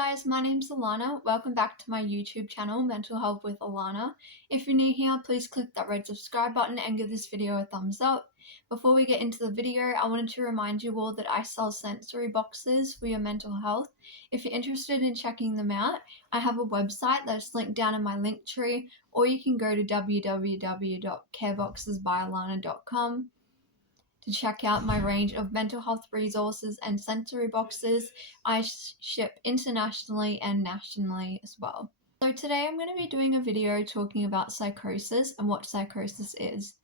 guys, my name's Alana. Welcome back to my YouTube channel, Mental Health with Alana. If you're new here, please click that red subscribe button and give this video a thumbs up. Before we get into the video, I wanted to remind you all that I sell sensory boxes for your mental health. If you're interested in checking them out, I have a website that's linked down in my link tree, or you can go to www.careboxesbyalana.com. to check out my range of mental health resources and sensory boxes. I ship internationally and nationally as well. So today I'm going to be doing a video talking about psychosis and what psychosis is.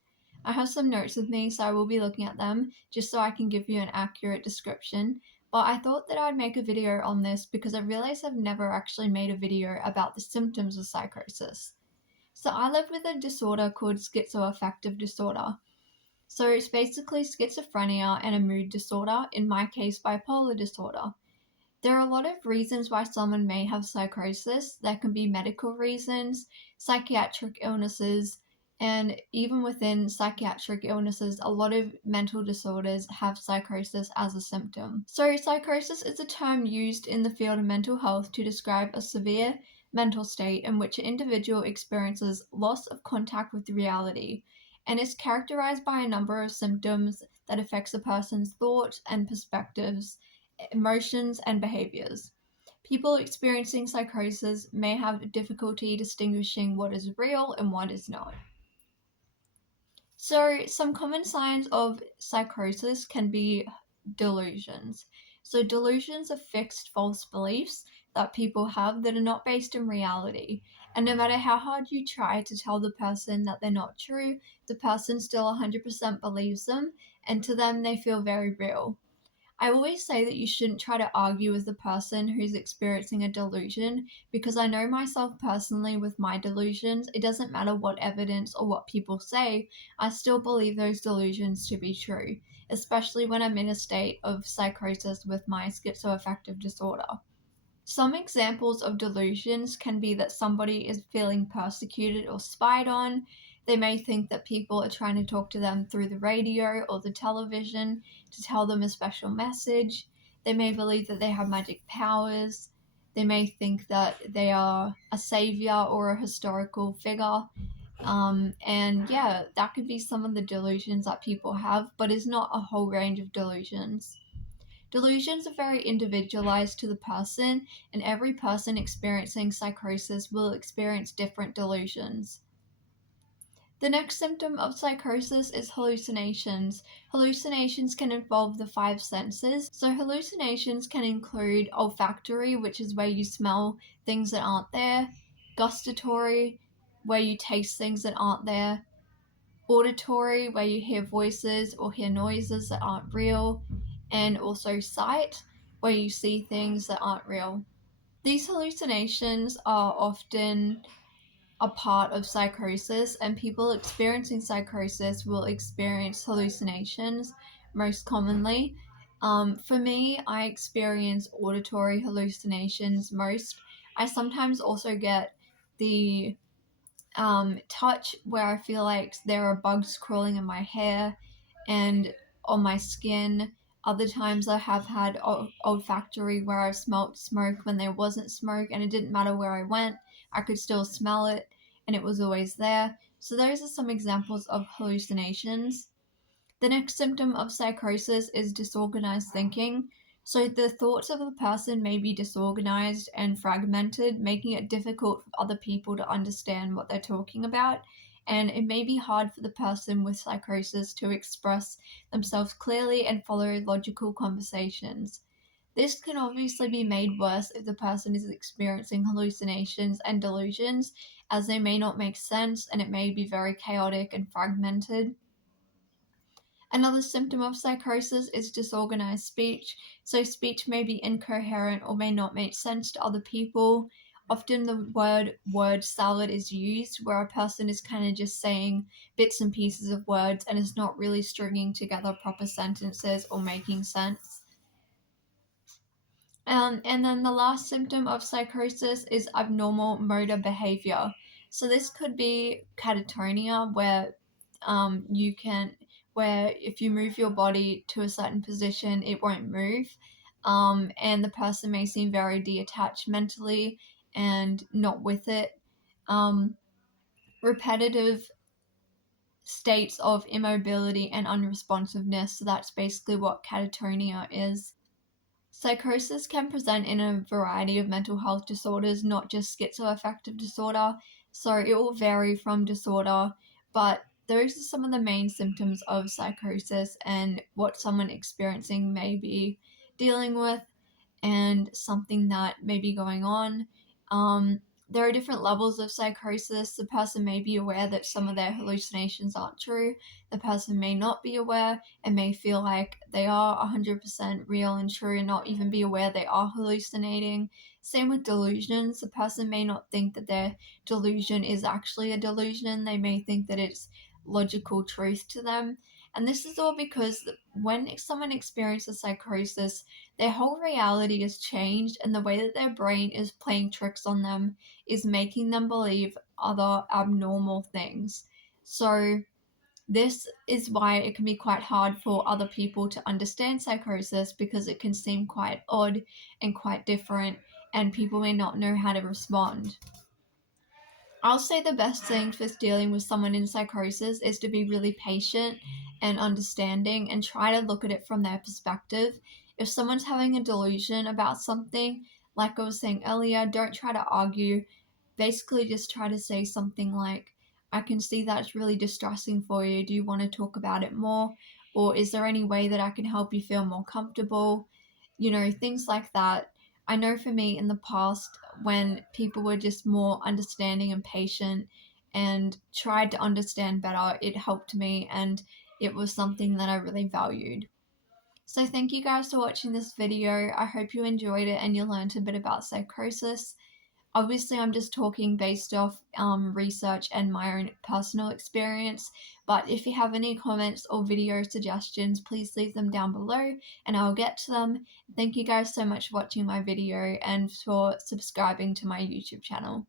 I have some notes with me, so I will be looking at them just so I can give you an accurate description. But I thought that I'd make a video on this because I realized I've never actually made a video about the symptoms of psychosis. So I live with a disorder called schizoaffective disorder. So it's basically schizophrenia and a mood disorder, in my case bipolar disorder. There are a lot of reasons why someone may have psychosis. There can be medical reasons, psychiatric illnesses, and even within psychiatric illnesses, a lot of mental disorders have psychosis as a symptom. So psychosis is a term used in the field of mental health to describe a severe mental state in which an individual experiences loss of contact with reality, and is characterized by a number of symptoms that affects a person's thoughts and perspectives, emotions, and behaviors. People experiencing psychosis may have difficulty distinguishing what is real and what is not. So, some common signs of psychosis can be delusions. So, delusions are fixed false beliefs that people have that are not based in reality. And no matter how hard you try to tell the person that they're not true, the person still 100% believes them, and to them they feel very real. I always say that you shouldn't try to argue with the person who's experiencing a delusion, because I know myself personally with my delusions. It doesn't matter what evidence or what people say, I still believe those delusions to be true, especially when I'm in a state of psychosis with my schizoaffective disorder. Some examples of delusions can be that somebody is feeling persecuted or spied on. They may think that people are trying to talk to them through the radio or the television to tell them a special message. They may believe that they have magic powers. They may think that they are a savior or a historical figure. That could be some of the delusions that people have, but it's not a whole range of delusions. Delusions are very individualized to the person, and every person experiencing psychosis will experience different delusions. The next symptom of psychosis is hallucinations. Hallucinations can involve the five senses. So hallucinations can include olfactory, which is where you smell things that aren't there, gustatory, where you taste things that aren't there, auditory, where you hear voices or hear noises that aren't real, and also sight, where you see things that aren't real. These hallucinations are often a part of psychosis, and people experiencing psychosis will experience hallucinations most commonly. For me, I experience auditory hallucinations most. I sometimes also get the touch where I feel like there are bugs crawling in my hair and on my skin. Other times I have had olfactory where I smelled smoke when there wasn't smoke, and it didn't matter where I went, I could still smell it and it was always there. So those are some examples of hallucinations. The next symptom of psychosis is disorganized thinking. So the thoughts of the person may be disorganized and fragmented, making it difficult for other people to understand what they're talking about. And it may be hard for the person with psychosis to express themselves clearly and follow logical conversations. This can obviously be made worse if the person is experiencing hallucinations and delusions, as they may not make sense and it may be very chaotic and fragmented. Another symptom of psychosis is disorganized speech. So speech may be incoherent or may not make sense to other people. Often the word salad is used, where a person is kind of just saying bits and pieces of words and is not really stringing together proper sentences or making sense. And then the last symptom of psychosis is abnormal motor behavior. So this could be catatonia, where where if you move your body to a certain position, it won't move. and the person may seem very detached mentally and not with it. Um, Repetitive states of immobility and unresponsiveness. So that's basically what catatonia is. Psychosis can present in a variety of mental health disorders, not just schizoaffective disorder. So it will vary from disorder, but those are some of the main symptoms of psychosis and what someone experiencing may be dealing with and something that may be going on. There are different levels of psychosis. The person may be aware that some of their hallucinations aren't true. The person may not be aware and may feel like they are 100% real and true and not even be aware they are hallucinating. Same with delusions. The person may not think that their delusion is actually a delusion. They may think that it's logical truth to them. And this is all because when someone experiences psychosis, their whole reality is changed, and the way that their brain is playing tricks on them is making them believe other abnormal things. So, this is why it can be quite hard for other people to understand psychosis because it can seem quite odd and quite different, and people may not know how to respond. I'll say the best thing for dealing with someone in psychosis is to be really patient and understanding and try to look at it from their perspective. If someone's having a delusion about something, like I was saying earlier, don't try to argue. Basically, just try to say something like, I can see that's really distressing for you. Do you want to talk about it more? Or is there any way that I can help you feel more comfortable? Things like that. I know for me in the past, when people were just more understanding and patient and tried to understand better, it helped me and it was something that I really valued. So, thank you guys for watching this video. I hope you enjoyed it and you learned a bit about psychosis. Obviously, I'm just talking based off research and my own personal experience. But if you have any comments or video suggestions, please leave them down below and I'll get to them. Thank you guys so much for watching my video and for subscribing to my YouTube channel.